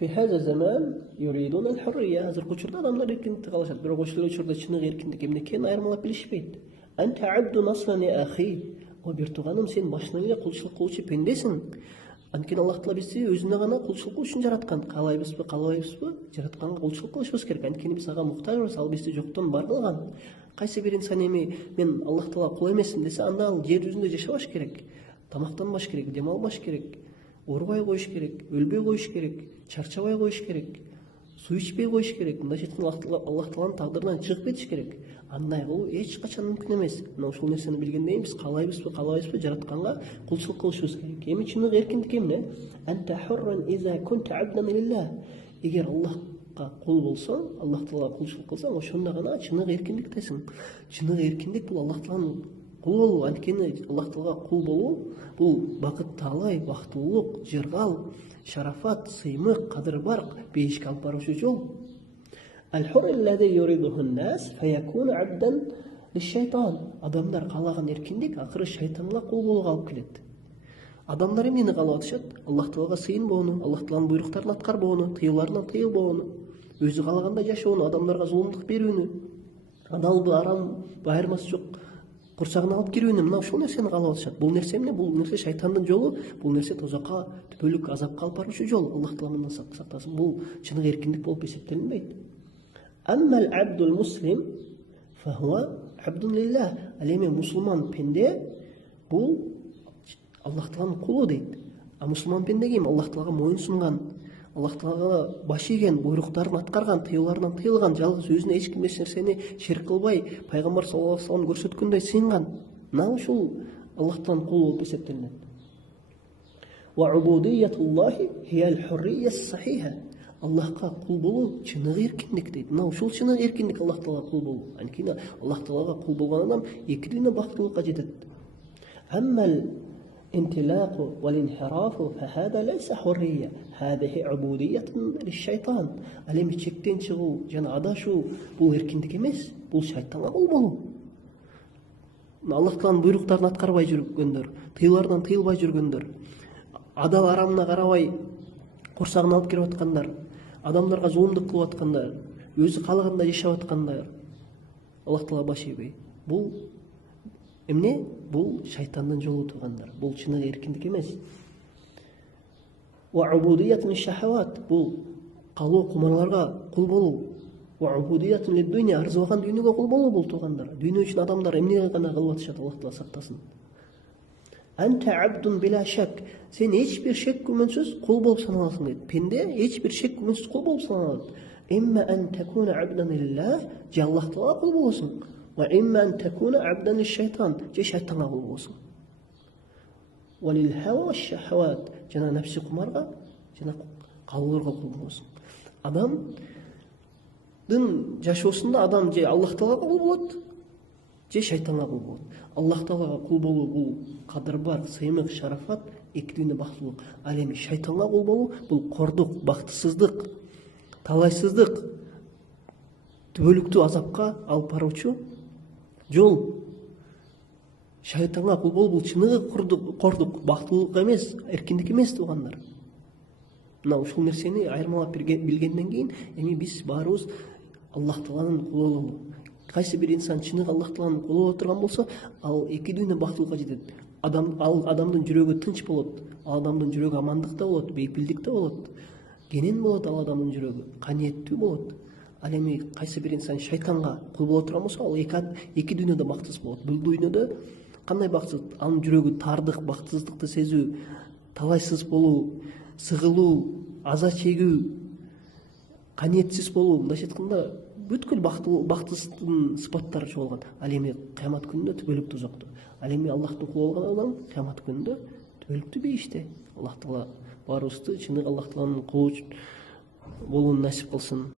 في هذا الزمان يريدون الحرية. Азыркы учурда адамдар эркиндикти каалашат, бирок ошол учурда чыныгы эркиндик эмне экенин айырмалап билишпейт. Анта абдун аслан я ахи. О бир тууганым, сен башынан эле кулчулук кылуучу пендесиң. Анткени Аллах Таала бизди өзүнө гана кулчулук кылыш жараткан. Каалайбызбы, каалабайбызбы, жаратканга кулчулук кылышыбыз керек. Анткени биз ага муктажбыз, ал бизди жоктон бар кылган. Кайсы бир инсан эми мен Аллах Таала кул эмесмин десе, анда ал жер жүзүндө жашабаш керек. Тамактанбаш керек, дем албаш керек. Оорубай коюш керек, өлбөй коюш керек, чарчабай коюш керек, суу ичпей коюш керек. Мындайча айтканда Аллах Тааланын тагдырынан чыгып кетиш керек. Андай кылуу эч качан мүмкүн эмес. Мына ушул нерсени билгенден кийин биз каалайбызбы, каалабайбызбы, жаратканга кулчулук кылышыбыз керек. Эми чыныгы эркиндик эмне? Анта хуррун иза кунта абдан лиллах. Эгер Аллахка кул болсоң, Аллах Таалага кулчулук кылсаң, ошондо гана чыныгы эркиндиктесиң. Чыныгы эркиндик бул Аллах Тааланын кул болуу. Анткени Аллах Таалага кул болуу бул бакыт таалай, бактылуулук, жыргал, шарафат, сыймык, кадыр барк, бейишке алып баруучу жол. Al-hur alladhi yuriduhu an-nas fayakunu 'abdan lish-shaytan. Адамдар каалаган эркиндик акыры шайтанга кул болууга алып келет. Адамдар эмнени каалап атышат? Аллах Таалага сыйынбоону, Аллах Тааланын буйруктарын аткарбоону, тыюуларынан тыйылбоону, өзү каалагандай жашоону, адамдарга зулумдук берүүнү, адалбы, арамбы айырмасы жок курсагына алып кирүүнү, мына ушул нерсени каалап атышат. Бул нерсе эмне? Бул нерсе шайтандын жолу, бул нерсе тозакка, түбөлүк азапка алып баруучу жол. Аллах Таала мындан сактасын. Бул чыныгы эркиндик болуп эсептелинбейт. Amma al-abdu al-muslim fahuwa abdun lillah. Алеме мусулман пенде бул Аллах Тааланын кулу дейт. А мусулман пенде ким? Аллах Таалага моюн сунган, Аллах Таалага баш ийген, буйруктарын аткарган, тыюуларынан тыйылган, жалгыз өзүнө эч ким эч нерсени шерк кылбай, пайгамбар саллаллаху алейхи вассалам көрсөткөндөй сыйынган. Мына ушул Аллах Тааланын кулу болуп эсептелинет. Wa ubudiyatullahi hiya al-hurriyya as-sahiha. Аллахка кул болуу чыныгы эркиндик дейт. Мына ушул чыныгы эркиндик Аллах Таалага кул болуу. Анткени Аллах Таалага кул болгон адам эки дүйнө бактылыкка жетет. Аммал интилaqu wal-inhirafu fahada laysa hurriyya. Hadihi ubudiyyatun lish-shaytan. Алеме чектен чыгуу жана адашуу бул эркиндик эмес, бул шайтанга кул болуу. Аллах Тааланын буйруктарын аткарбай жүргөндөр, тыюуларынан тыйылбай жүргөндөр, адал арамына карабай курсагына алып кирип аткандар, адамдарга зулумдук кылып аткандар, өзү каалагандай жашап аткандар, Аллах Таала баш ийбей. Бул эмне? Бул шайтандын жолу туугандар. Бул чыныгы эркиндик эмес. Ва убудиятун шахават. Бул калуу кумарларга кул болуу. Ва убудиятун лид-дунья. Арзыбаган дүйнөгө кул болуу бул туугандар. Дүйнө үчүн адамдар эмне гана кылып атышат, Аллах Таала сактасын. Анта абдун била шак. Сен эч бир шек күмөнсүз кул болуп саналасың дейт. Пенде эч бир шек күмөнсүз кул болуп саналат. Имма ан такуна абдан лиллах, же Аллах Таалага кул болосуң. Ва имма ан такуна абдан лиш-шайтан, же шайтанга кул болосуң. Ва лил хава ва шахават, жана нафси кумарга, жана калууларга кул болосуң. Адамдын жашоосунда адам же Аллах Таалага кул болот, же шайтанга кул болот. Аллах Таалага кул болуу бул кадыр бар, сыймык, шарафат, эки дүйнө бактылык. Ал эми шайтанга кул болуу бул кордук, бактысыздык, талайсыздык, түбөлүктүү азапка алып баруучу жол. Шайтанга кул болуу бул чыныгы кордук, бактылык эмес, эркиндик эмес туугандар. Мына ушул нерсени айырмалап билгенден кийин эми биз баарыбыз Аллах Тааланын кулу бололу. Кайсы бир инсан чыныгы Аллах Тааланын кулу боло турган болсо, ал эки дүйнө бактылыкка жетет. Адамдын жүрөгү тынч болот, ал адамдын жүрөгү амандыкта болот, бейпилдикте болот, кенен болот ал адамдын жүрөгү, каниеттүү болот. Ал эми кайсы бир инсан шайтанга кул боло турган болсо, ал эки дүйнөдө бактысыз болот. Бул дүйнөдө кандай бактысыз? Анын жүрөгү тардык, бактысыздыкты сезүү, талайсыз болуу, сыгылуу, аза чегүү, каниетсиз болуу, мындайча айтканда бүткүл бактысыздын сыпаттары чогулган. Ал эми кыямат күнүндө түбөлүктүү тозокто. Ал эми Аллахтын кулу болгон адам кыямат күнүндө түбөлүктүү бейиште. Аллах Таала баарыбызды чыныгы Аллах Тааланын кулу болууну насип кылсын.